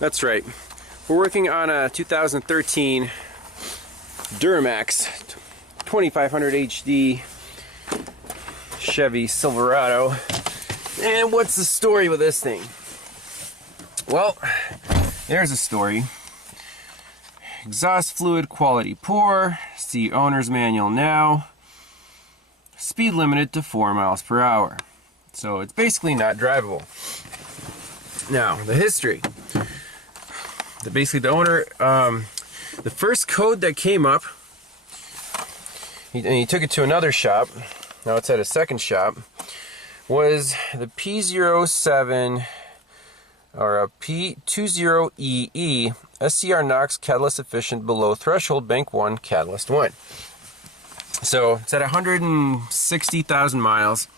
That's right. We're working on a 2013 Duramax 2500 HD Chevy Silverado. And what's the story with this thing? Well, there's a story. Exhaust fluid quality poor. See owner's manual now. Speed limited to 4 miles per hour. So it's basically not drivable. Now, the history. Basically, the owner, the first code that came up, he took it to another shop. Now it's at a second shop. Was the P07 or a P20EE SCR NOx catalyst efficient below threshold bank 1 catalyst 1. So it's at 160,000 miles.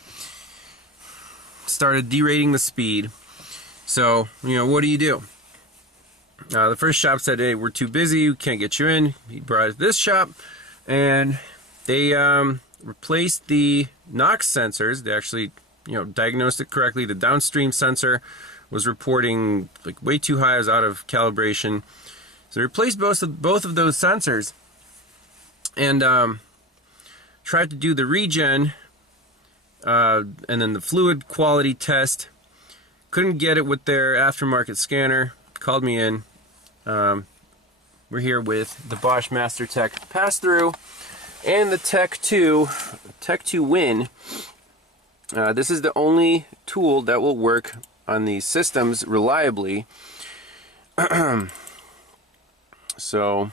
Started derating the speed. So, you know, what do? The first shop said, hey, we're too busy, we can't get you in. He brought it to this shop, and they replaced the NOx sensors. They actually, you know, diagnosed it correctly. The downstream sensor was reporting like way too high, it was out of calibration. So they replaced both of those sensors, and tried to do the regen, and then the fluid quality test. Couldn't get it with their aftermarket scanner. Called me in. We're here with the Bosch Master Tech pass-through and the Tech 2 Win. This is the only tool that will work on these systems reliably. So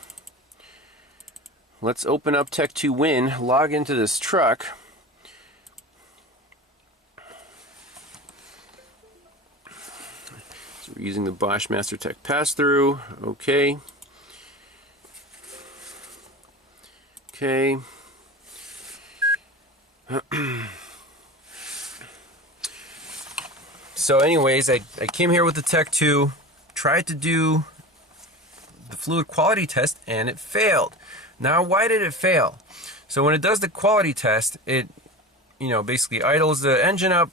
let's open up Tech 2 Win, log into this truck. We're using the Bosch Master Tech pass-through. Okay. Okay. So anyways, I came here with the Tech 2, tried to do the fluid quality test, and it failed. Now, why did it fail? So when it does the quality test, it, you know, basically idles the engine up,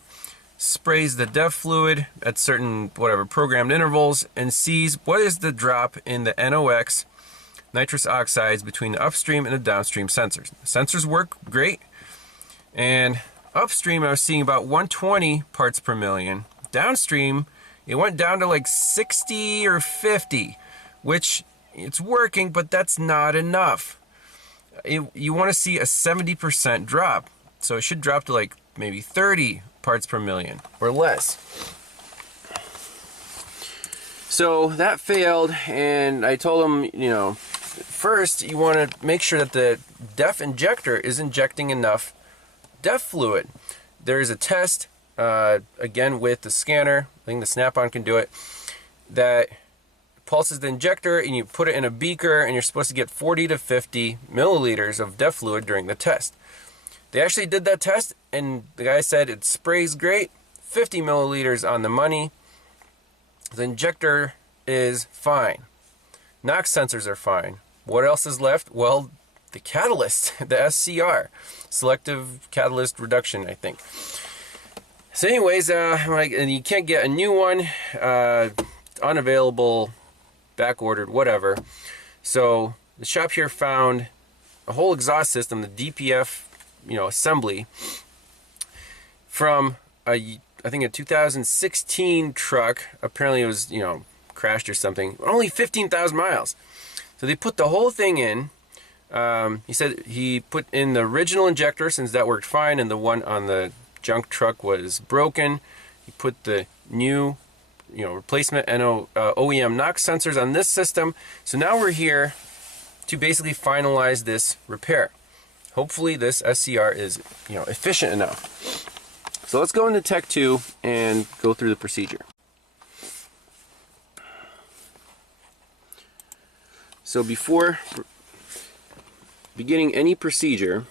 sprays the DEF fluid at certain programmed intervals, and sees what is the drop in the NOx, nitrous oxides, between the upstream and the downstream sensors. The sensors work great, and upstream I was seeing about 120 parts per million. Downstream it went down to like 60 or 50, which it's working, but that's not enough. You want to see a 70% drop, so it should drop to like maybe 30 parts per million or less. So that failed, and I told him, you know, first you want to make sure that the DEF injector is injecting enough DEF fluid. There is a test, again with the scanner, I think the Snap-on can do it, that pulses the injector and you put it in a beaker, and you're supposed to get 40 to 50 milliliters of DEF fluid during the test. They actually did that test, and the guy said it sprays great, 50 milliliters on the money. The injector is fine. NOx sensors are fine. What else is left? Well, the catalyst, the SCR, selective catalyst reduction, I think. So anyways, and you can't get a new one, unavailable, back ordered, whatever. So the shop here found a whole exhaust system, the DPF, you know, assembly, from I think a 2016 truck. Apparently it was, you know, crashed or something. Only 15,000 miles. So they put the whole thing in. He said he put in the original injector, since that worked fine, and the one on the junk truck was broken. He put the new, you know, replacement OEM NOx sensors on this system. So now we're here to basically finalize this repair. Hopefully this SCR is, you know, efficient enough. So let's go into Tech 2 and go through the procedure. So before beginning any procedure,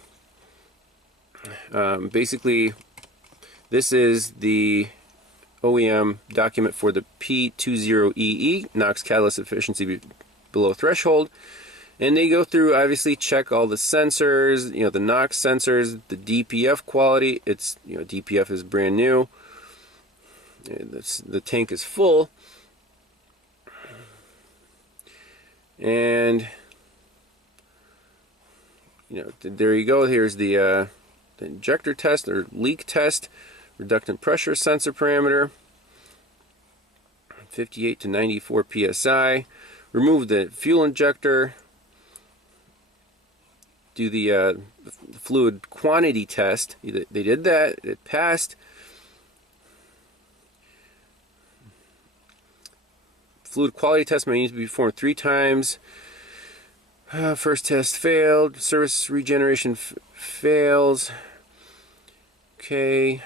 basically this is the OEM document for the P20EE, NOx catalyst efficiency below threshold. And they go through, obviously check all the sensors, you know, the NOx sensors, the DPF quality. It's, you know, DPF is brand new. The tank is full. And there you go. Here's the injector test or leak test. Reductant pressure sensor parameter, 58 to 94 psi. Remove the fuel injector. Do the fluid quantity test. They did that. It passed. Fluid quality test may need to be performed 3 times. First test failed. Service regeneration fails. Okay.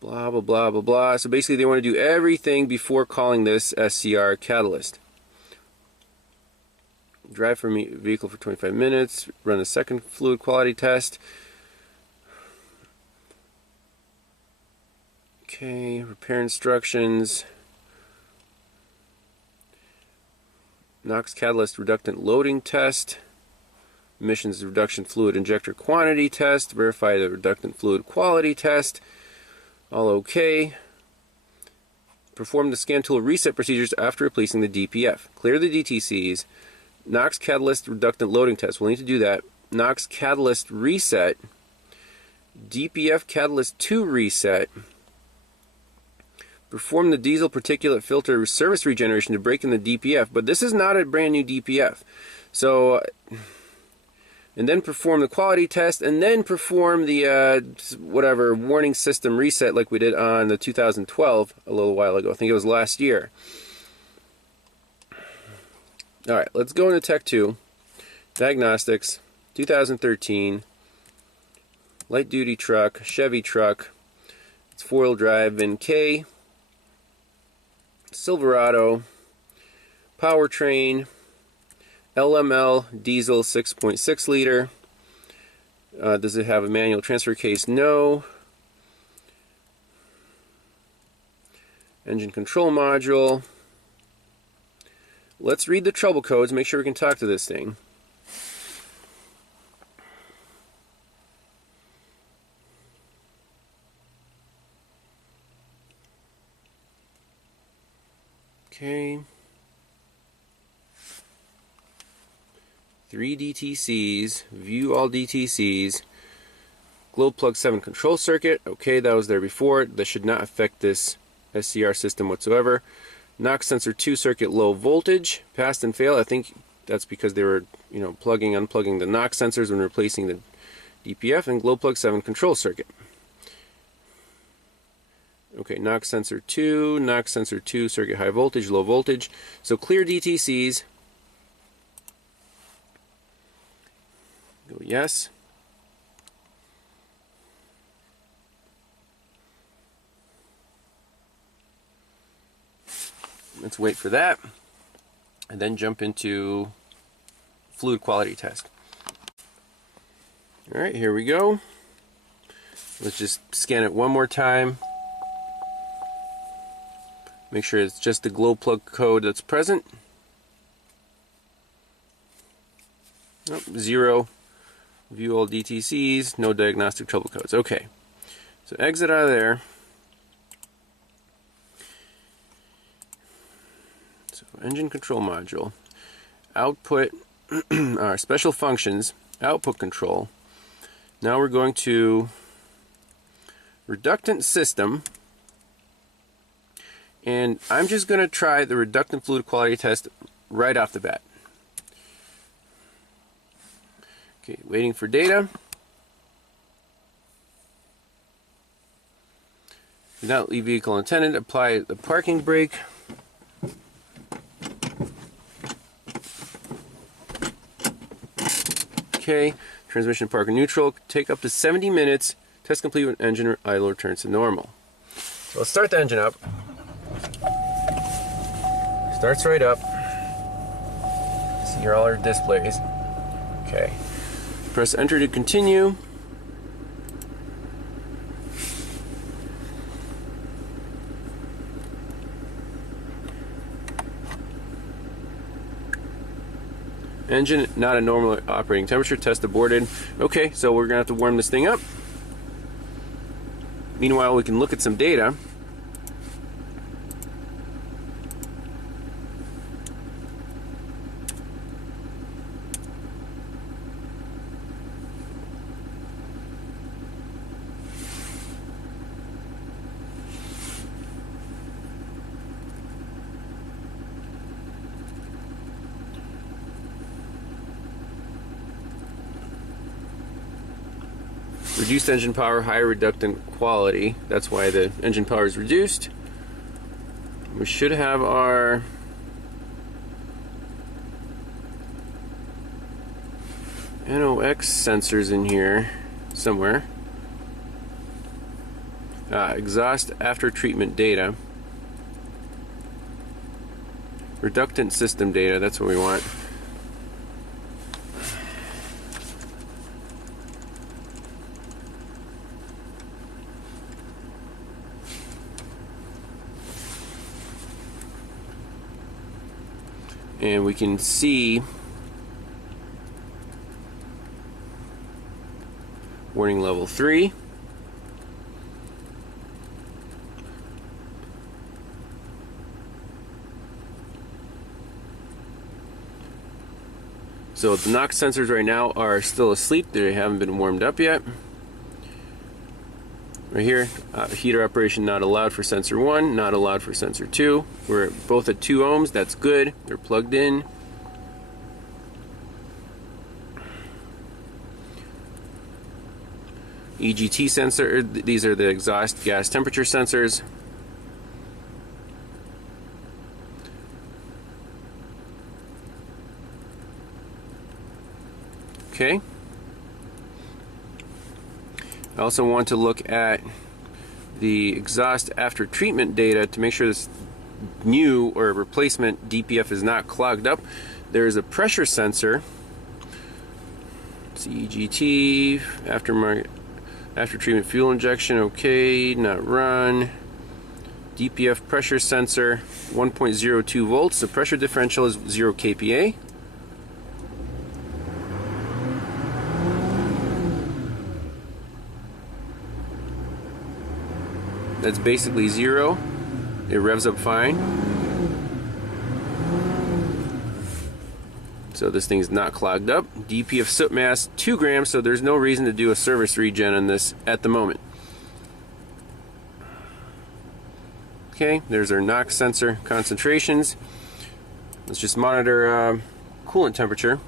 Blah, blah, blah, blah, blah. So basically they want to do everything before calling this SCR catalyst. Drive for vehicle for 25 minutes. Run a second fluid quality test. Okay, repair instructions. NOx catalyst reductant loading test. Emissions reduction fluid injector quantity test. Verify the reductant fluid quality test. All okay. Perform the scan tool reset procedures after replacing the DPF. Clear the DTCs. NOx catalyst reductant loading test. We'll need to do that. NOx catalyst reset. DPF catalyst 2 reset. Perform the diesel particulate filter service regeneration to break in the DPF. But this is not a brand new DPF. So, and then perform the quality test, and then perform the whatever warning system reset like we did on the 2012 a little while ago. I think it was last year. Alright, let's go into Tech 2. Diagnostics, 2013. Light duty truck, Chevy truck. It's 4-wheel drive, VIN K. Silverado. Powertrain. LML diesel 6.6 liter. Does it have a manual transfer case? No. Engine control module. Let's read the trouble codes, make sure we can talk to this thing. Okay. 3 DTCs, view all DTCs, glow plug 7 control circuit. Okay, that was there before. That should not affect this SCR system whatsoever. NOx sensor 2 circuit low voltage, passed and failed. I think that's because they were, plugging, unplugging the NOx sensors when replacing the DPF, and glow plug 7 control circuit. Okay, NOx sensor 2 circuit high voltage, low voltage. So clear DTCs. Go yes. Let's wait for that, and then jump into fluid quality test. Alright, here we go. Let's just scan it one more time. Make sure it's just the glow plug code that's present. Oh, 0. View all DTCs, no diagnostic trouble codes. Okay, so exit out of there. So engine control module, output, our special functions, output control. Now we're going to reductant system, and I'm just going to try the reductant fluid quality test right off the bat. Okay, waiting for data. Do not leave vehicle unattended. Apply the parking brake. Okay, transmission park neutral. Take up to 70 minutes. Test complete when engine idle returns to normal. So let's start the engine up. Starts right up. See here all our displays. Okay. Press enter to continue. Engine not a normal operating temperature. Test aborted. Okay, so we're gonna have to warm this thing up. Meanwhile, we can look at some data. Reduced engine power, higher reductant quality. That's why the engine power is reduced. We should have our NOx sensors in here somewhere. Exhaust after treatment data. Reductant system data, that's what we want. And we can see warning level 3. So the NOx sensors right now are still asleep. They haven't been warmed up yet. Right here, heater operation not allowed for sensor 1, not allowed for sensor 2. We're both at 2 ohms, that's good. They're plugged in. EGT sensor, these are the exhaust gas temperature sensors. Okay. I also want to look at the exhaust after treatment data to make sure this new or replacement DPF is not clogged up. There is a pressure sensor. It's EGT, after treatment fuel injection, okay, not run. DPF pressure sensor, 1.02 volts. The pressure differential is 0 kPa. That's basically 0. It revs up fine. So this thing's not clogged up. DPF soot mass 2 grams, so there's no reason to do a service regen on this at the moment. Okay, there's our NOx sensor concentrations. Let's just monitor coolant temperature.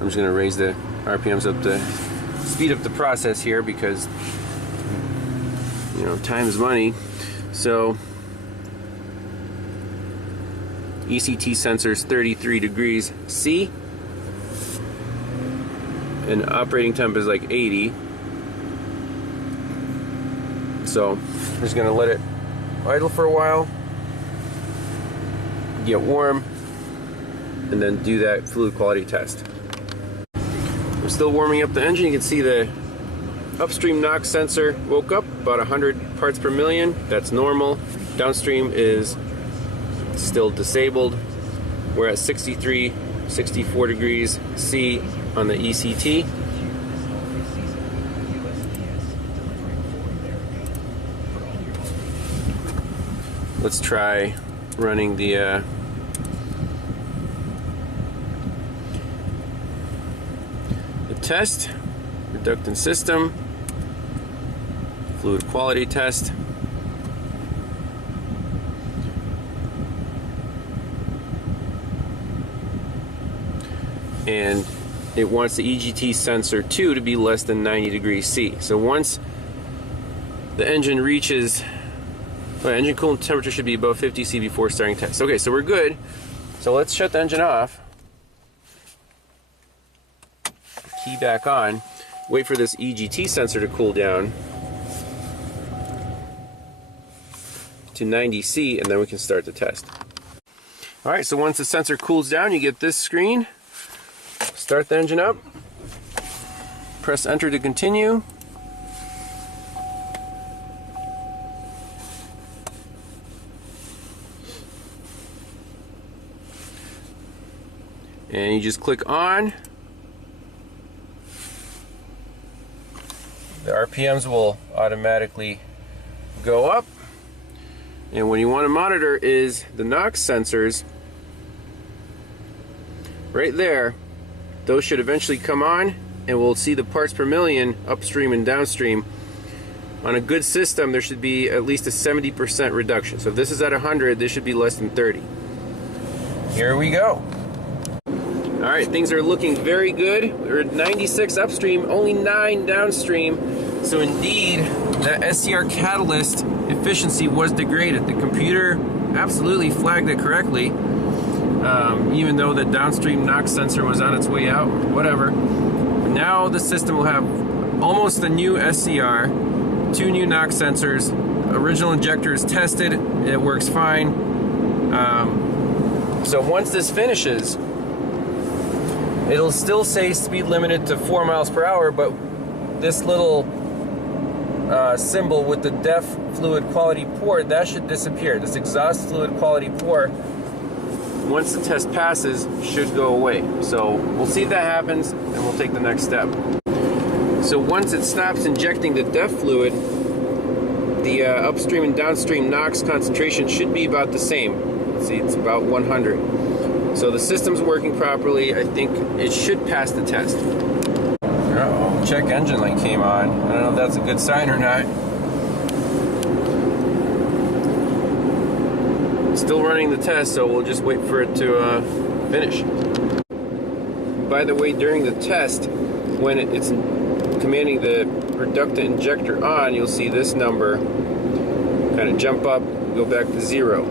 I'm just going to raise the RPMs up to speed up the process here because, you know, time is money. So ECT sensors 33 degrees C, and operating temp is like 80. So I'm just gonna let it idle for a while, get warm, and then do that fluid quality test. I'm still warming up the engine. You can see the upstream NOx sensor woke up about 100 parts per million. That's normal. Downstream is still disabled. We're at 63, 64 degrees C on the ECT. Let's try running the test, reductant system, fluid quality test. And it wants the EGT sensor 2 to be less than 90 degrees C. So once the engine reaches, well, engine coolant temperature should be above 50 C before starting test. Okay, so we're good. So let's shut the engine off. Key back on. Wait for this EGT sensor to cool down to 90 C, and then we can start the test. Alright, so once the sensor cools down, you get this screen. Start the engine up. Press enter to continue. And you just click on. The RPMs will automatically go up. And what you want to monitor is the NOx sensors right there. Those should eventually come on, and we'll see the parts per million upstream and downstream. On a good system, there should be at least a 70% reduction. So if this is at 100, this should be less than 30. Here we go. All right, things are looking very good. We're at 96 upstream, only 9 downstream. So indeed, that SCR catalyst efficiency was degraded. The computer absolutely flagged it correctly, even though the downstream NOx sensor was on its way out, whatever. Now the system will have almost a new SCR, 2 new NOx sensors, original injector is tested, it works fine. So once this finishes, it'll still say speed limited to 4 miles per hour, but this little symbol with the DEF fluid quality pour, that should disappear. This exhaust fluid quality pour, once the test passes, should go away. So we'll see if that happens, and we'll take the next step. So once it stops injecting the DEF fluid, the upstream and downstream NOx concentration should be about the same. See, it's about 100. So the system's working properly. I think it should pass the test. Uh-oh, check engine light came on. I don't know if that's a good sign or not. Still running the test, so we'll just wait for it to finish. By the way, during the test, when it's commanding the reductant injector on, you'll see this number kind of jump up, go back to 0.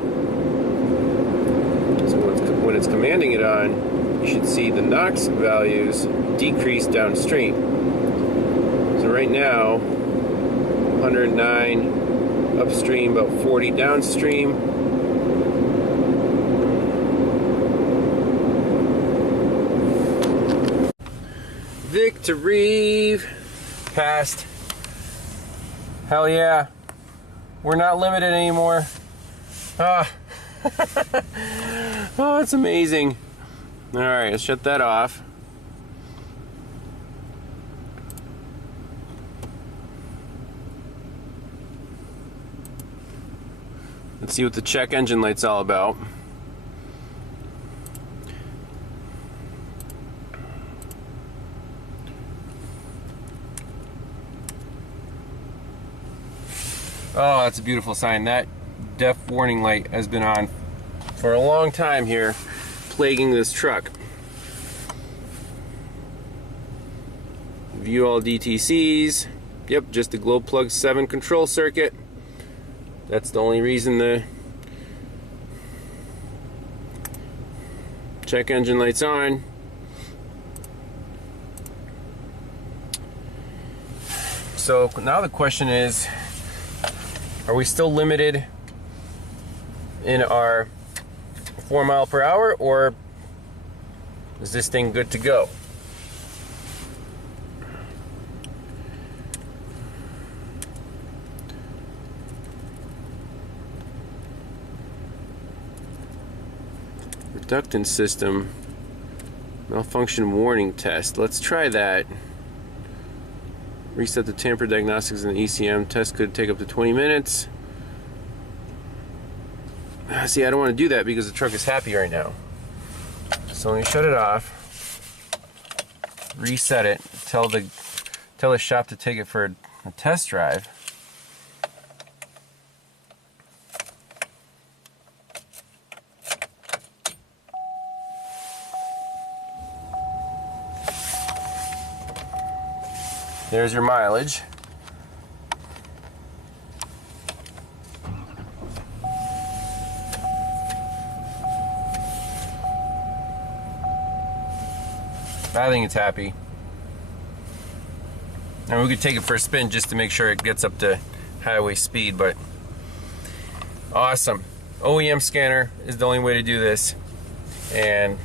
So when it's commanding it on, you should see the NOx values decrease downstream. So right now, 109 upstream, about 40 downstream. Victory! Passed. Hell yeah. We're not limited anymore. Ah. Oh, it's amazing. Alright, let's shut that off. Let's see what the check engine light's all about. Oh, that's a beautiful sign. That DEF warning light has been on for a long time here, plaguing this truck. View all DTCs. Yep, just the glow plug 7 control circuit. That's the only reason the check engine light's on. So now the question is, are we still limited in our 4 mile per hour, or is this thing good to go? Reductant system malfunction warning test. Let's try that. Reset the tamper diagnostics in the ECM. Test could take up to 20 minutes. See, I don't want to do that because the truck is happy right now. So let me shut it off. Reset it. Tell the shop to take it for a test drive. There's your mileage. I think it's happy. And we could take it for a spin just to make sure it gets up to highway speed, but awesome. OEM scanner is the only way to do this. And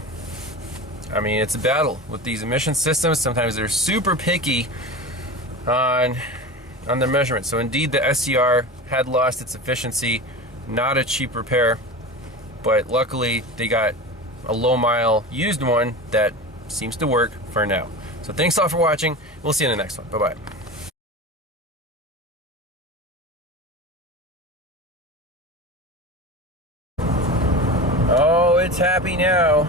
I mean, it's a battle with these emission systems. Sometimes they're super picky on their measurements. So indeed the SCR had lost its efficiency. Not a cheap repair, but luckily they got a low mile used one that seems to work for now. So thanks a lot for watching. We'll see you in the next one. Bye bye. Oh, it's happy now.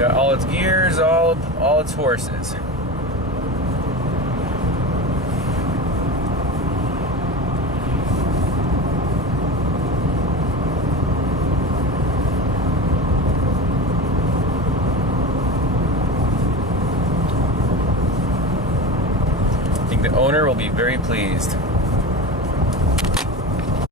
Got all its gears, all its horses. very pleased.